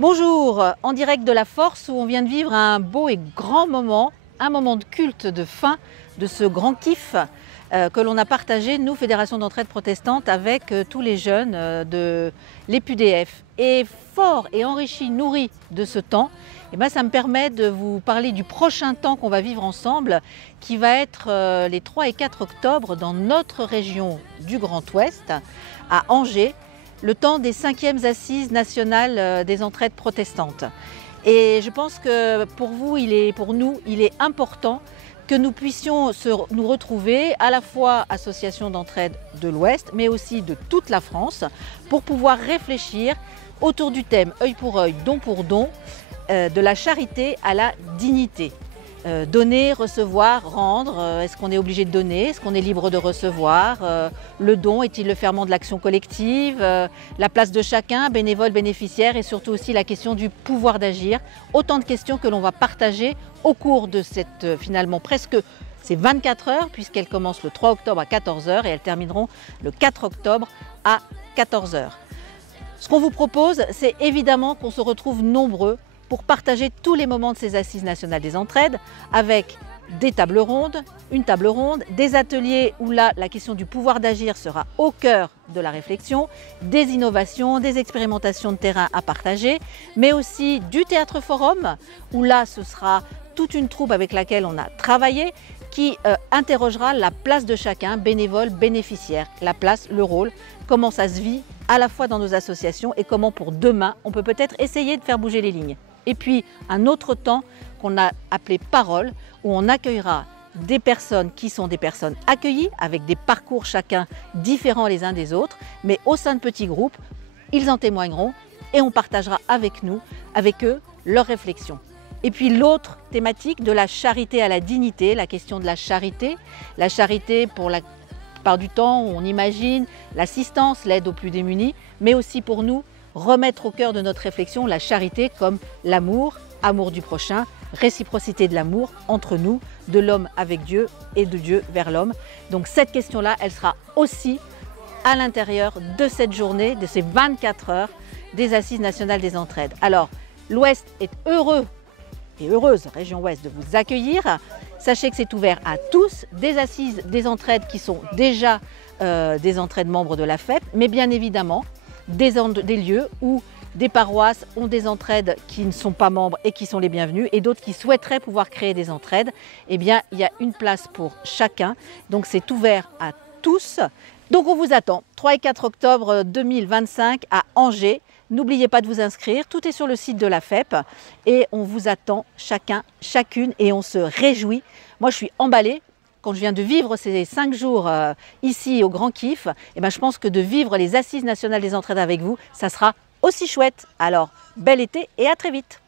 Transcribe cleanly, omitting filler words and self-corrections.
Bonjour, en direct de la Force où on vient de vivre un beau et grand moment, un moment de culte de fin de ce grand kiff que l'on a partagé, nous, Fédération d'entraide protestante, avec tous les jeunes de l'EPUDF. Et fort et enrichi, nourri de ce temps, ça me permet de vous parler du prochain temps qu'on va vivre ensemble, qui va être les 3 et 4 octobre dans notre région du Grand Ouest, à Angers, le temps des 5e Assises nationales des entraides protestantes. Et je pense que pour vous, pour nous, il est important que nous puissions nous retrouver à la fois association d'entraide de l'Ouest, mais aussi de toute la France, pour pouvoir réfléchir autour du thème œil pour œil, don pour don, de la charité à la dignité. Donner, recevoir, rendre, est-ce qu'on est obligé de donner, est-ce qu'on est libre de recevoir, le don est-il le ferment de l'action collective, la place de chacun, bénévole, bénéficiaire et surtout aussi la question du pouvoir d'agir. Autant de questions que l'on va partager au cours de cette finalement presque ces 24 heures puisqu'elles commencent le 3 octobre à 14 h et elles termineront le 4 octobre à 14 h. Ce qu'on vous propose, c'est évidemment qu'on se retrouve nombreux pour partager tous les moments de ces Assises nationales des entraides avec des tables rondes, une table ronde, des ateliers où là, la question du pouvoir d'agir sera au cœur de la réflexion, des innovations, des expérimentations de terrain à partager, mais aussi du théâtre forum où là, ce sera toute une troupe avec laquelle on a travaillé qui interrogera la place de chacun, bénévole, bénéficiaire, la place, le rôle, comment ça se vit à la fois dans nos associations et comment pour demain, on peut peut-être essayer de faire bouger les lignes. Et puis un autre temps qu'on a appelé Parole, où on accueillera des personnes qui sont des personnes accueillies, avec des parcours chacun différents les uns des autres, mais au sein de petits groupes, ils en témoigneront et on partagera avec nous, avec eux, leurs réflexions. Et puis l'autre thématique de la charité à la dignité, la question de la charité pour la plupart du temps, on imagine l'assistance, l'aide aux plus démunis, mais aussi pour nous, remettre au cœur de notre réflexion la charité comme l'amour, amour du prochain, réciprocité de l'amour entre nous, de l'homme avec Dieu et de Dieu vers l'homme. Donc cette question-là, elle sera aussi à l'intérieur de cette journée, de ces 24 heures des Assises nationales des entraides. Alors, l'Ouest est heureux et heureuse, région Ouest, de vous accueillir. Sachez que c'est ouvert à tous, des Assises des entraides qui sont déjà des entraides membres de la FEP, mais bien évidemment, des lieux où des paroisses ont des entraides qui ne sont pas membres et qui sont les bienvenus et d'autres qui souhaiteraient pouvoir créer des entraides. Eh bien, il y a une place pour chacun. Donc, c'est ouvert à tous. Donc, on vous attend 3 et 4 octobre 2025 à Angers. N'oubliez pas de vous inscrire. Tout est sur le site de la FEP et on vous attend chacun, chacune et on se réjouit. Moi, je suis emballée. Quand je viens de vivre ces 5 jours ici au Grand Kiff, je pense que de vivre les Assises nationales des entraides avec vous, ça sera aussi chouette. Alors, bel été et à très vite.